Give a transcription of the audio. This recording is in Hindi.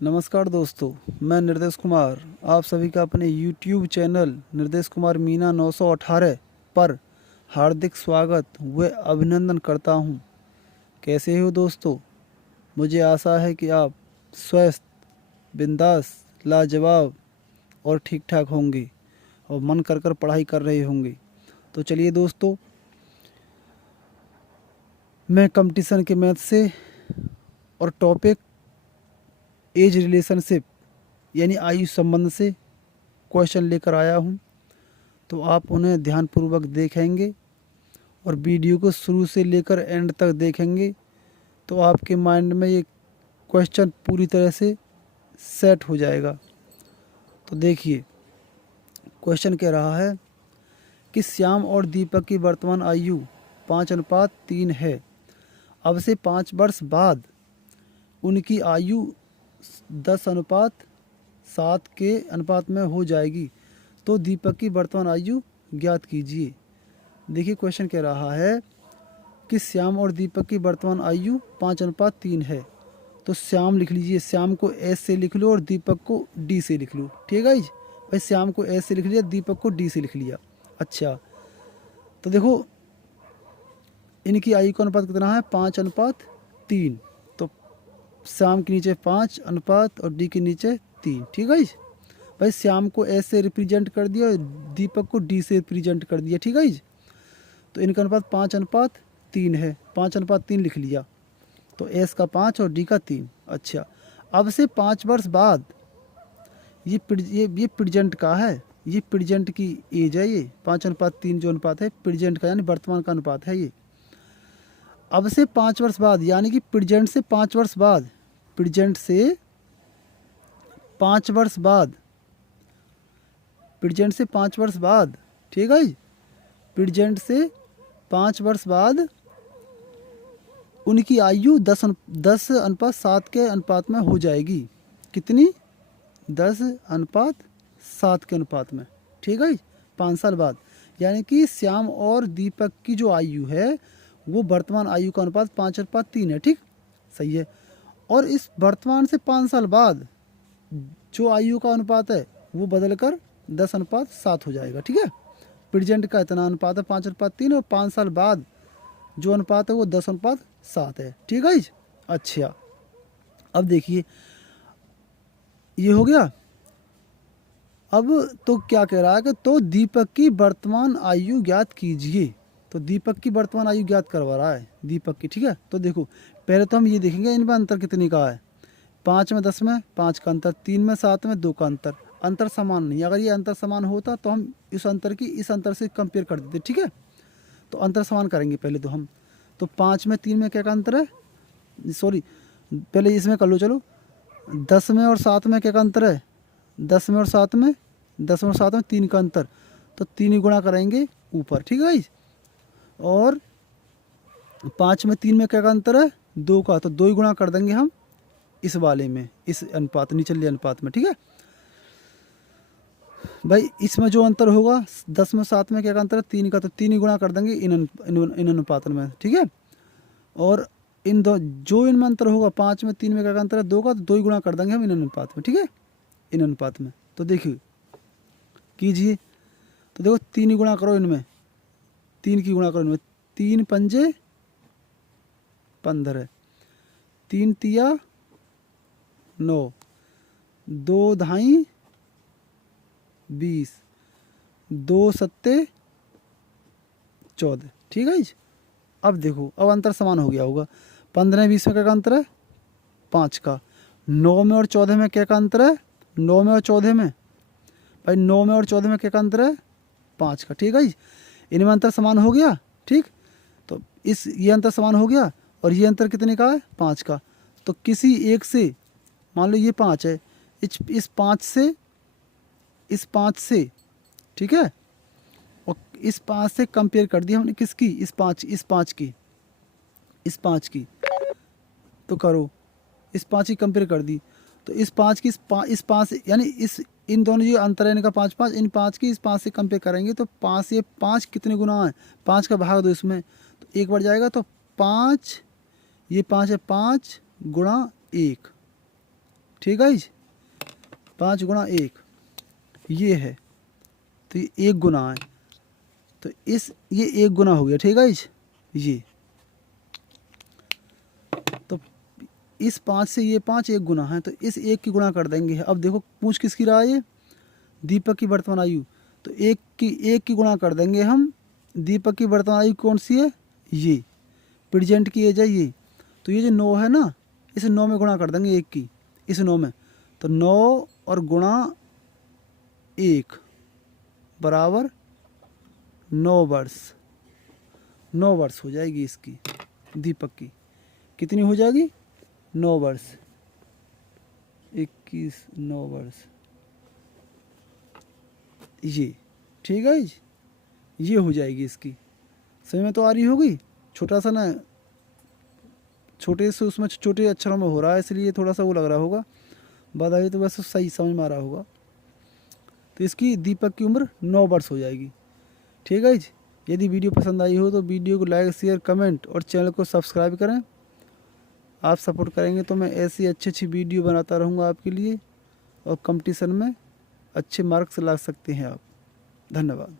नमस्कार दोस्तों, मैं निर्देश कुमार आप सभी का अपने YouTube चैनल निर्देश कुमार मीना 918 पर हार्दिक स्वागत व अभिनंदन करता हूं। कैसे हो दोस्तों? मुझे आशा है कि आप स्वस्थ, बिंदास, लाजवाब और ठीक ठाक होंगे और मन कर कर पढ़ाई कर रहे होंगे। तो चलिए दोस्तों, मैं कंपटीशन के मैथ से और टॉपिक एज रिलेशनशिप यानी आयु संबंध से क्वेश्चन लेकर आया हूँ। तो आप उन्हें ध्यानपूर्वक देखेंगे और वीडियो को शुरू से लेकर एंड तक देखेंगे तो आपके माइंड में ये क्वेश्चन पूरी तरह से सेट हो जाएगा। तो देखिए, क्वेश्चन कह रहा है कि श्याम और दीपक की वर्तमान आयु 5:3 है। अब से 5 वर्ष बाद उनकी आयु 10:7 के अनुपात में हो जाएगी। तो दीपक की वर्तमान आयु ज्ञात कीजिए। देखिए, क्वेश्चन कह रहा है कि श्याम और दीपक की वर्तमान आयु 5:3 है। तो श्याम लिख लीजिए, श्याम को एस से लिख लो और दीपक को डी से लिख लो। ठीक है भाई, श्याम को एस से लिख लिया, दीपक को डी से लिख लिया। अच्छा, तो देखो इनकी आयु का अनुपात कितना है? 5:3। तो श्याम के नीचे 5 अनुपात और डी के नीचे 3। ठीक है भाई, श्याम को एस से रिप्रेजेंट कर दिया और दीपक को डी से रिप्रेजेंट कर दिया। ठीक है, तो इनका अनुपात 5:3 है। 5:3 लिख लिया। तो एस का 5 और डी का 3। अच्छा, अब से 5 वर्ष बाद ये प्रेजेंट का है, ये प्रेजेंट की एज है। ये 5:3 जो अनुपात है प्रेजेंट का यानी वर्तमान का अनुपात है ये। अब से 5 वर्ष बाद यानी कि प्रेजेंट से 5 वर्ष बाद, प्रेजेंट से 5 वर्ष बाद, प्रेजेंट से 5 वर्ष बाद। ठीक है, प्रेजेंट से 5 वर्ष बाद उनकी आयु 10:7 के अनुपात में हो जाएगी। कितनी? 10:7 के अनुपात में। ठीक है, 5 साल बाद। यानी कि श्याम और दीपक की जो आयु है वो वर्तमान आयु का अनुपात 5:3 है। ठीक, सही है। और इस वर्तमान से 5 साल बाद जो आयु का अनुपात है वो बदलकर 10:7 हो जाएगा। ठीक है, प्रेजेंट का इतना अनुपात है 5:3 और 5 साल बाद जो अनुपात है वो 10:7 है। ठीक है। अच्छा, अब देखिए ये हो गया। अब तो क्या कह रहा है कि तो दीपक की वर्तमान आयु ज्ञात कीजिए। तो दीपक की वर्तमान आयु ज्ञात करवा रहा है दीपक की। ठीक है, तो देखो पहले तो हम ये देखेंगे इनमें अंतर कितने का है। 5 में 10 में 5 का अंतर, 3 में 7 में 2 का अंतर। अंतर समान नहीं, अगर ये अंतर समान होता तो हम इस अंतर की इस अंतर से कंपेयर कर देते। ठीक है, तो अंतर समान करेंगे पहले तो हम। तो 5 में 3 में क्या का अंतर है? सॉरी, पहले इसमें कर लो। चलो, 10 में और 7 में क्या का अंतर है? 10 में और 7 में, 10 में और 7 में 3 का अंतर। तो 3 ही गुणा करेंगे ऊपर। ठीक है, और 5 में 3 में क्या का अंतर है? 2 का। तो 2 ही गुणा कर देंगे हम इस वाले में, इस अनुपात, निचले अनुपात में। ठीक है भाई, इसमें जो अंतर होगा 10 में 7 में क्या का अंतर है? 3 का। तो 3 ही गुणा कर देंगे इन अनुपात में। ठीक है, और इन दो जो इनमें अंतर होगा 5 में 3 में क्या का अंतर है? 2 का। तो 2 ही गुणा कर देंगे हम इन अनुपात में। ठीक है, इन अनुपात में। तो देखिए कीजिए, तो देखो 3 ही गुणा करो इनमें, 3 की गुणा करो इनमें। 3 पंजे 15, 3 तिया 9, 2 धाई 20, 2 सत्ते 14। ठीक है, अब देखो अब अंतर समान हो गया होगा। 15 20 में क्या का अंतर है? 5 का। 9 में और 14 में क्या का अंतर है? 9 में और 14 में भाई, 9 में और 14 में क्या का अंतर है? 5 का। ठीक है, इनमें अंतर समान हो गया। ठीक, तो ये अंतर समान हो गया और ये अंतर कितने का है? 5 का। तो किसी एक से, मान लो ये 5 है, इस 5 से, इस 5 से, ठीक है, और इस 5 से कंपेयर कर दिया हमने किसकी? इस 5 की, इस 5 की। तो करो, इस 5 की कंपेयर कर दी। तो इस 5 की इस 5 यानी इस इन दोनों जो अंतर है इनका 5 5, इन 5 की इस 5 से कंपेयर करेंगे तो 5 से 5 कितने गुना है? 5 का भाग दो इसमें, तो 1 बढ़ जाएगा। तो 5, ये 5 है, 5 गुणा 1। ठीक है जी। 5 गुणा 1 ये है, तो ये 1 गुना है, तो ये 1 गुना हो गया, ठीक है जी। ये तो इस 5 से ये 5 1 गुना है, तो इस 1 की गुणा कर देंगे। अब देखो पूछ किसकी रहा है, ये दीपक की वर्तमान आयु, तो 1 की गुणा कर देंगे हम। दीपक की वर्तमान आयु कौन सी है, ये प्रेजेंट की एज है ये, तो ये जो 9 है ना, इस 9 में गुणा कर देंगे 1 की, इस 9 में, तो 9 और गुणा 1 बराबर 9 वर्ष। 9 वर्ष हो जाएगी इसकी, दीपक की कितनी हो जाएगी, 9 वर्ष, 21 9 वर्ष, ये ठीक है जी। ये हो जाएगी इसकी, समझ में तो आ रही होगी। छोटा सा ना, छोटे से उसमें छोटे अक्षरों में हो रहा है, इसलिए थोड़ा सा वो लग रहा होगा, बाद आई तो वैसे सही समझ में आ रहा होगा। तो इसकी दीपक की उम्र 9 वर्ष हो जाएगी, ठीक है जी। यदि वीडियो पसंद आई हो तो वीडियो को लाइक शेयर कमेंट और चैनल को सब्सक्राइब करें। आप सपोर्ट करेंगे तो मैं ऐसी अच्छी वीडियो बनाता रहूँगा आपके लिए, और कंपटीशन में अच्छे मार्क्स ला सकते हैं आप। धन्यवाद।